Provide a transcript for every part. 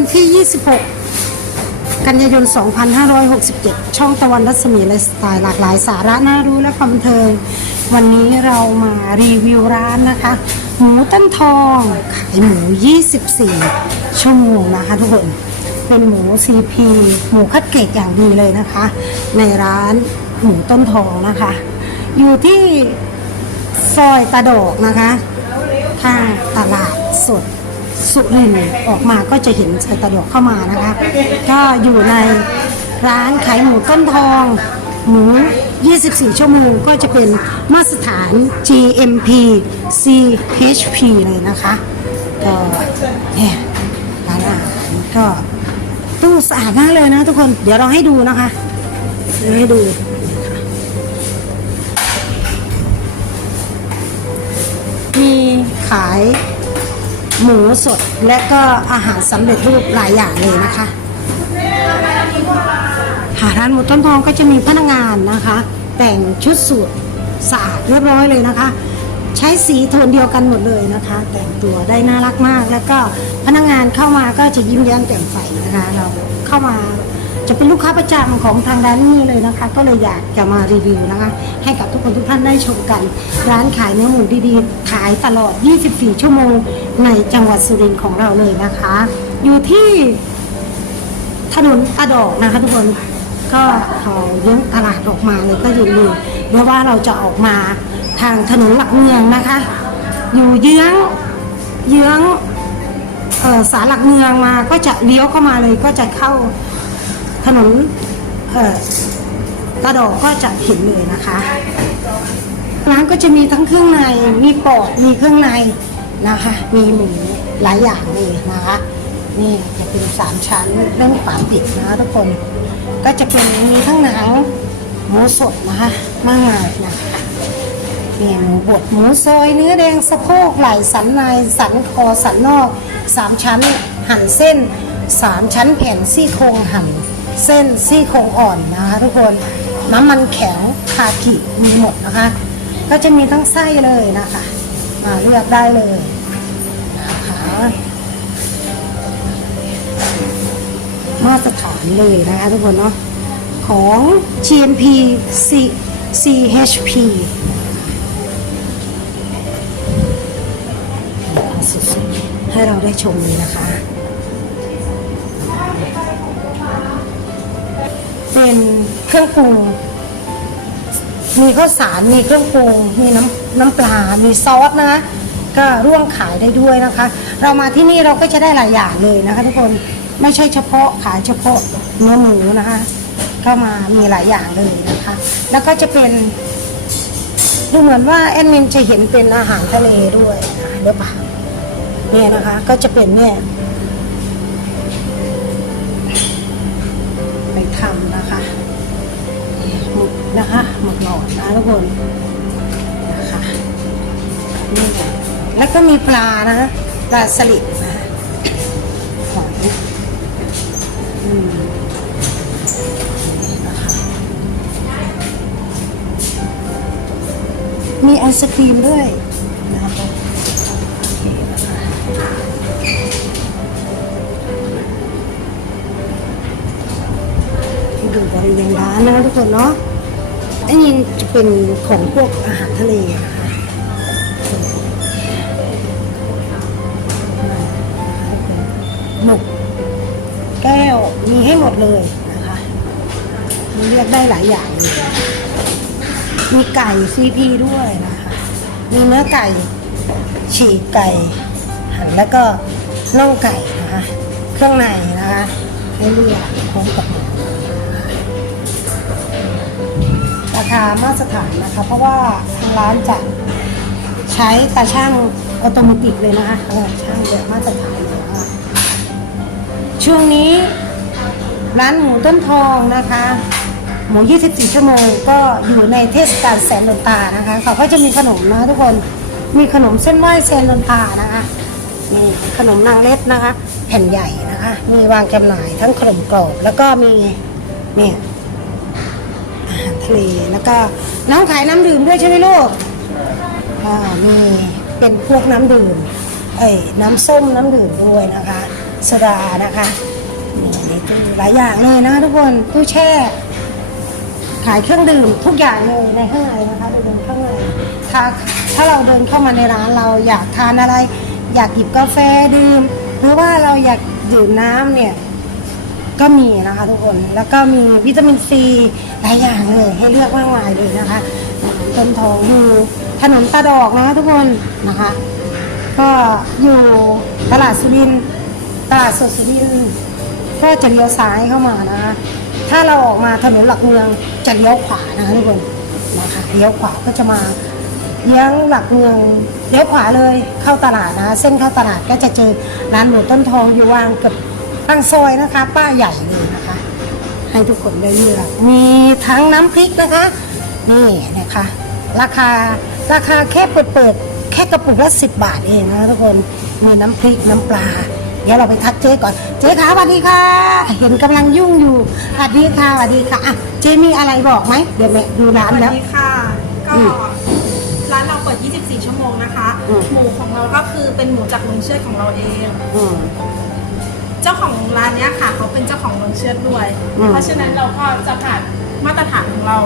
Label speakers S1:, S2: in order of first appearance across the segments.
S1: วันที่ 26 กันยายน 2567 ช่องตะวันรัศมีไลฟ์สไตล์หลากหลายสาระน่ารู้และความบันเทิง วันนี้เรามารีวิวร้านนะคะ หมูต้นทองขายหมู 24 ชั่วโมงนะคะทุกคนเป็นหมู CP หมูคัดเกรดอย่างดีเลยนะคะ ในร้านหมูต้นทองนะคะ อยู่ที่ซอยตะโดกนะคะทางตลาดสด สุรินออกมาก็จะเห็นซอยตะโดกเข้ามานะคะ ก็อยู่ในร้านขายหมูต้นทอง หมู 24 ชั่วโมงก็จะเป็นมาตรฐาน GMP CHP เลยนะคะ ก็เนี่ยร้านอาหารก็ตู้สะอาดมากเลยนะทุกคนเดี๋ยวเราให้ดูนะคะเดี๋ยวให้ดูมีขาย หมูสดและก็อาหารสำเร็จรูปหลายอย่างเลยนะคะหาร้านหมูต้นทองก็จะมีพนักงานนะคะ แต่งชุดสูทสะอาดเรียบร้อยเลยนะคะ ใช้สีโทนเดียวกันหมดเลยนะคะ แต่งตัวได้น่ารักมาก แล้วก็พนักงานเข้ามาก็จะยิ้มแย้มแจ่มใสนะคะ เราเข้ามา จะเป็นลูกค้าประจำของทางร้านนี้เลยนะคะ ก็เลยอยากจะมารีวิวนะคะ ให้กับทุกคนทุกท่านได้ชมกัน ร้านขายเนื้อหมูดีๆ ขายตลอด 24 ชั่วโมงในจังหวัดสุรินทร์ของเราเลยนะคะ อยู่ที่ถนนตะดอกนะคะทุกคนก็เขาเยื้องตลาดออกมาเลยก็อยู่อยู่เดี๋ยวว่าเราจะออกมาทางถนนหลักเมืองนะคะ อยู่เยื้องเยื้องออสารหลักเมืองมาก็จะเลี้ยวเข้ามาเลยก็จะเข้า ถนนตะดอกก็จะเห็นเลยนะคะ ร้านก็จะมีทั้งเครื่องในมีปอดมีเครื่องในนะคะ มีหมูหลายอย่างเลยนะคะ นี่จะเป็นสามชั้นเรื่องฝาปิดนะทุกคนก็จะเป็นมีทั้งหนังหมูสดนะคะมากมายนะคะนี่หมูบดหมูซอยเนื้อแดงสะโพกไหล่สันในสันคอสันนอกสามชั้นหั่นเส้นสามชั้นแผ่นซี่โครงหั่น เส้นซี่โครงอ่อนนะคะทุกคนน้ำมันแข็งคากิมีหมดนะคะ ก็จะมีทั้งไส้เลยนะคะ มาเลือกได้เลยนะคะมาตรฐานเลยนะคะทุกคนเนาะของ GMP C CHP ให้เราได้ชมเลยนะคะ เป็นเครื่องปรุง มีข้าวสารมีเครื่องปรุง มีน้ำน้ำปลา มีซอสนะคะก็ร่วมขายได้ด้วยนะคะ เรามาที่นี่เราก็จะได้หลายอย่างเลยนะคะ ทุกคนไม่ใช่เฉพาะขายเฉพาะเนื้อหมูนะคะเข้ามามีหลายอย่างเลยนะคะ แล้วก็จะเป็นดูเหมือนว่าแอดมินจะเห็นเป็นอาหารทะเลด้วยนะคะหรือเปล่าเนี่ยนะคะก็จะเป็นเนี่ย ทำนะคะหมึกนะคะหมึกหลอดนะทุกคนนะคะนี่แล้วก็มีปลานะปลาสลิดนะคะหอยอืมมีไอศครีมด้วย ทุกคนเนาะอันนี้จะเป็นของพวกอาหารทะเลนะคะหมกแก้วมีให้หมดเลยนะคะมีเลือกได้หลายอย่างเลยมีไก่ซีพีด้วยนะคะมีเนื้อไก่ ฉีกไก่ หั่นแล้วก็น่องไก่นะคะ เครื่องในนะคะให้เลือกพร้อมกับ คามาตรฐานนะคะ เพราะว่าทางร้านจะใช้ตาช่างออโตเมติกเลยนะคะเออช่างแบบมาตรฐานเลยนะคะช่วงนี้ร้านหมูต้นทองนะคะ หมู 24 ชั่วโมง ก็อยู่ในเทศกาลแสนดนตานะคะ เขาก็จะมีขนมนะทุกคนมีขนมเส้นไหว้แสนดนตานะคะมีขนมนางเล็ดนะคะ แผ่นใหญ่นะคะ มีวางจำหน่ายทั้งขนมกรอบแล้วก็มีเนี่ย อาหารทะเลแล้วก็น้องขายน้ำดื่มด้วยใช่ไหมลูกอ่ามีเป็นพวกน้ำดื่มเอ้ยน้ำส้มน้ำดื่มด้วยนะคะโซดานะคะนี่ในตู้หลายอย่างเลยนะคะทุกคนตู้แช่ ขายเครื่องดื่มทุกอย่างเลยในข้างในนะคะไปเดินข้างในถ้าถ้าเราเดินเข้ามาในร้านเราอยากทานอะไร อยากหยิบกาแฟดื่ม หรือว่าเราอยากดื่มน้ำเนี่ย ก็มีนะคะทุกคนแล้วก็มีวิตามินซีหลายอย่างเลยให้เลือกมากมายเลยนะคะต้นทองอยู่ถนนตาดอกนะคะทุกคนนะคะ ก็อยู่ตลาดสุรินตลาดสดสุรินทร์ก็จะเลี้ยวซ้ายเข้ามานะคะถ้าเราออกมาถนนหลักเมืองจะเลี้ยวขวานะคะทุกคนนะคะเลี้ยวขวาก็จะมาเลี้ยงหลักเมืองเลี้ยวขวาเลยเข้าตลาดนะ เส้นเข้าตลาดก็จะเจอร้านหมูต้นทองอยู่วางเกับ ตั้งซอยนะคะ ป้าใหญ่เลยนะคะ ให้ทุกคนได้เลือก มีทั้งน้ำพริกนะคะ นี่นะคะ ราคาราคาแค่เปิดเปิดๆแค่กระปุกละสิบบาทเองนะคะทุกคนมีน้ำพริกน้ำปลาเดี๋ยวเราไปทักเจ๊ก่อน เจ๊คะสวัสดีค่ะ เห็นกำลังยุ่งอยู่สวัสดีค่ะสวัสดีค่ะอะเจ๊มีอะไรบอกไหมเดี๋ยวแม่ดูร้าน
S2: สวัส
S1: แล้ว
S2: ดีค่ะ ก็
S1: อืม
S2: ร้านเราเปิด 24 ชั่วโมงนะคะ
S1: อืม
S2: หมูของเราก็คือเป็นหมูจากโรงเชือดของเราเอง
S1: อืม
S2: เจ้าของร้านเนี้ยค่ะเขาเป็นเจ้าของโรงเชือดด้วย
S1: อืม
S2: เพราะฉะนั้นเราก็จะผ่านมาตรฐานของเรา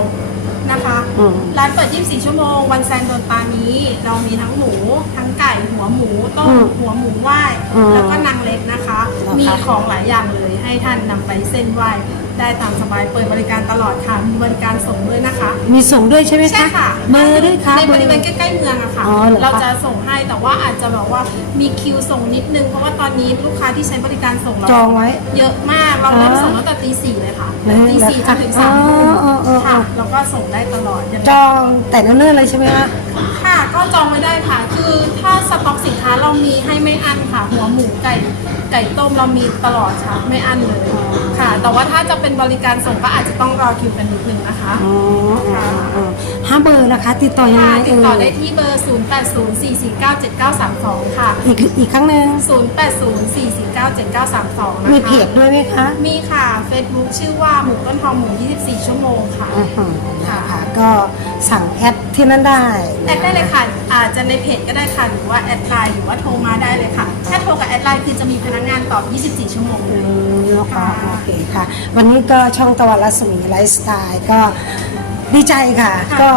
S2: นะคะ
S1: อืม
S2: ร้านเปิด 24 ชั่วโมง วันแซนโดนตานี้ เรามีทั้งหมู ทั้งไก่ หัวหมูต้ม
S1: อืม
S2: หัวหมูไหว้
S1: อืม
S2: แล้วก็นางเล็กนะคะ
S1: นะคะ
S2: มีของหลายอย่างเลยให้ท่านนำไปเส้นไหว้ ได้ตามสบายเปิดบริการตลอดค่ะมีบริการส่งด้วยนะคะ
S1: มีส่งด้วยใช่ไหมคะ
S2: ใช่ค่ะ
S1: เบอร์ด้วยคะ
S2: ในบ
S1: เอ
S2: ริเวณใกล้ๆเมืองอะค่ะ
S1: อ๋อเหรอคะ
S2: เราจะส่งให้แต่ว่าอาจจะแบบว่ามีคิวส่งนิดนึงเพราะว่าตอนนี้ลูกค้าที่ใช้บริการส่งเรา
S1: จองไว้
S2: เยอะมากเรา
S1: อ๋อ
S2: เริ่มส่งตั้งแต่ตีสี่เลยค่ะ
S1: เลย
S2: ตีสี่
S1: เหร
S2: จ
S1: อนคะ
S2: ถึงสามทุ่ม
S1: อ๋ออ๋ออ๋อ
S2: ค่ะแล้วก็ส่งได้ตลอดยังไง
S1: จองแต่เนิ่นๆเลยใช่ไหมคะ
S2: ค่ะ ก็จองไว้ได้ค่ะ คือถ้าสต็อกสินค้าเรามีให้ไม่อั้นค่ะ หัวหมูไก่ไก่ต้มเรามีตลอดค่ะ ไม่อั้นเลยค่ะ แต่ว่าถ้าจะเป็นบริการส่งก็อาจจะต้องรอคิวกันนิดนึงนะคะ
S1: อ๋ออ๋ออ๋อห้าเบอร์นะคะ ติดต่อยัง
S2: ค่ะ
S1: ไง
S2: ติดต่อได้
S1: เอ่ย
S2: ที่เบอร์ 0804497932 ค่ะ
S1: อีกอีกครั้งหนึ่ง
S2: 0804497932 นะคะ
S1: มีเพจด้วยไหมคะ
S2: มีค่ะ Facebook ชื่อว่าหมูต้นทองหมู 24 ชั่วโมงค่ะ
S1: อือหือนะคะ ก็สั่งแอดที่นั่นได้
S2: แอดได้เลยค่ะอาจจะในเพจก็ได้ค่ะ หรือว่าแอดไลน์หรือว่าโทรมาได้เลยค่ะ ถ้าโทรกับแอดไลน์คือจะมีพนักงานตอบ 24 ชั่วโมงเล
S1: อื
S2: ย
S1: มนะคะโอเคค่ะ วันนี้ก็ช่องตะวันรัศมีไลฟ์สไตล์ก็ดีใจค่ะ
S2: ค่ะ
S1: ก็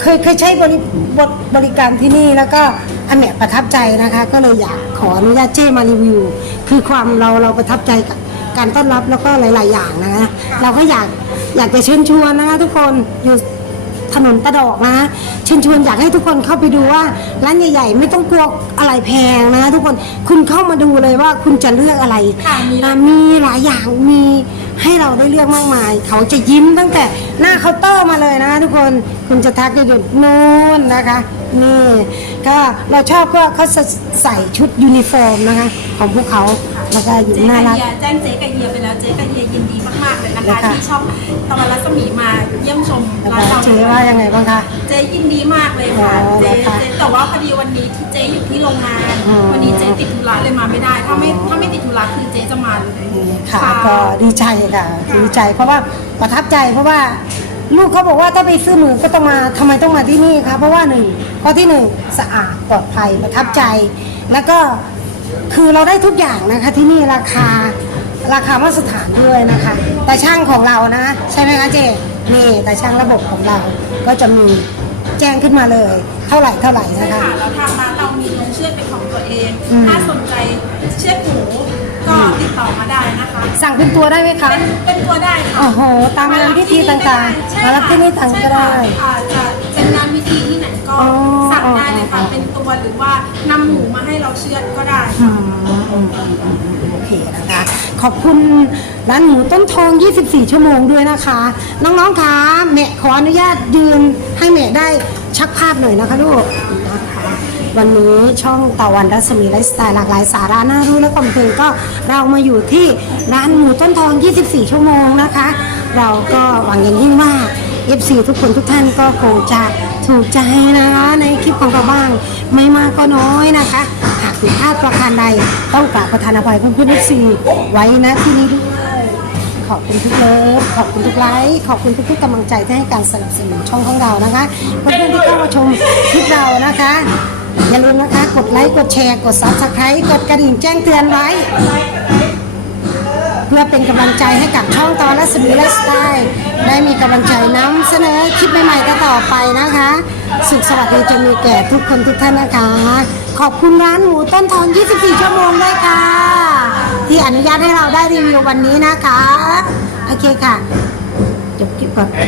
S1: เคยเคยใช้บริบทบริการที่นี่แล้วก็อันเนี้ยประทับใจนะคะ ก็เลยอยากขออนุญาตเจ้มารีวิว คือความเราเราประทับใจกับการต้อนรับแล้วก็หลาย ๆ อย่างนะคะ เราก็อยากอยากจะเชิญชวนนะคะทุกคนอยู่ ถนนตะดอกนะเชิญชวนอยากให้ทุกคนเข้าไปดูว่า ร้านใหญ่ ๆ ไม่ต้องกลัวอะไรแพงนะ ทุกคนคุณเข้ามาดูเลยว่าคุณจะเลือกอะไร
S2: ค่ะมี
S1: อ่ามีหลายอย่างมีให้เราได้เลือกมากมาย เขาจะยิ้มตั้งแต่หน้าเคาน์เตอร์มาเลยนะ ทุกคนคุณจะทักได้หยุดนู่นนะคะนี่ก็เราชอบก็เขาจะใส่ชุดยูนิฟอร์มนะคะ ของพวกเขา แล้วก็ยิ้ม
S2: เจ๊
S1: น่า
S2: กับ
S1: รัก
S2: เฮียแจ้งเจ๊กับเฮียไปแล้วเจ๊กับเฮียยินดีมากๆเลยนะคะ
S1: นะคะ
S2: ที่ช่องตะวันรัศมีมาเยี่ยมชม
S1: แล้ว
S2: ร้าน
S1: ก็
S2: เรา
S1: เจ๊ว่ายังไงบ้างคะ
S2: เจ๊ยินดีมากเลยค่ะ
S1: อ๋อ
S2: เจ๊
S1: นะคะ
S2: เจ๊แต่ว่าพอดีวันนี้ที่เจ๊อยู่ที่โรงงาน
S1: อืม
S2: วันนี้เจ๊ติดธุระเลยมาไม่ได้ ถ้าไม่ถ้าไม่ติดธุระคือเจ๊จะมาเลย
S1: นี่ค่ะก็ดีใจค่ะดีใจเพราะว่าประทับใจเพราะว่าลูกเขาบอกว่าถ้าไปซื้อหมูก็ต้องมาทำไมต้องมาที่นี่คะเพราะว่าหนึ่งข้อที่หนึ่งสะอาดปลอดภัยประทับใจ แล้วก็ คือเราได้ทุกอย่างนะคะที่นี่ราคาราคามาตรฐานด้วยนะคะ แต่ช่างของเรานะ ใช่ไหมคะเจนี่แต่ช่างระบบของเราก็จะมีแจ้งขึ้นมาเลย เท่าไหร่เท่าไหร่
S2: ใช่
S1: นะคะ
S2: ค่ะแล้วทางร้านเรามีโรงเชือดเป็นของตัวเอง
S1: อืม
S2: ถ้าสนใจเชือดหมูก็ติดต่อมาได้นะคะ
S1: สั่งเป็นตัวได้ไหมคะ
S2: เป็นเป็นตัวได้ค่ะ
S1: โอ้โหตามงานพิธีต่างๆมารับที่นี่ต่างก็ได้
S2: ใช่ค่ะอาจจะเป็นงานพิธีที่ไหนก็
S1: อ๋อ
S2: สั่งได้เลย ค่ะเป็นตัวหรือว่านำหมูมาให้เราเชือดก็ได้
S1: อืมอืมอืมอืมโอเคนะคะ ขอบคุณร้านหมูต้นทอง 24 ชั่วโมงด้วยนะคะ น้องๆคะแม่ขออนุญาตยืนให้แม่ได้ชักภาพหน่อยนะคะลูกนะคะวันนี้ช่องตะวันรัศมีไลฟ์สไตล์หลากหลายสาระน่ารู้และความเพลินก็เรามาอยู่ที่ร้านหมูต้นทอง 24 ชั่วโมงนะคะ เราก็หวังอย่างยิ่งว่า FC ทุกคนทุกท่านก็คงจะถูกใจนะคะในคลิปของเราบ้าง ไม่มากก็น้อยนะคะ หากผิดพลาดประการใดต้องกราบประธานอภัยเพื่อนๆ FC ไว้นะที่นี้ด้วยขอบคุณทุกเลิฟขอบคุณทุกไลค์ขอบคุณทุกๆกำลังใจที่ให้การสนับสนุนช่องของเรานะคะเพื่อนๆที่เข้ามาชมคลิปเรานะคะ อย่าลืมนะคะ กดไลค์กดแชร์กด subscribe กดกระดิ่งแจ้งเตือนไว้ เพื่อเป็นกำลังใจให้กับช่องตอนและสมีและสไตล์ได้มีกำลังใจนำเสนอคลิปใหม่ๆต่อไปนะคะ สุขสวัสดีจะมีแก่ทุกคนทุกท่านนะคะ ขอบคุณร้านหมูต้นทอง 24 ชั่วโมงด้วยค่ะ ที่อนุญาตให้เราได้รีวิววันนี้นะคะ โอเคค่ะ จบคลิปก่อน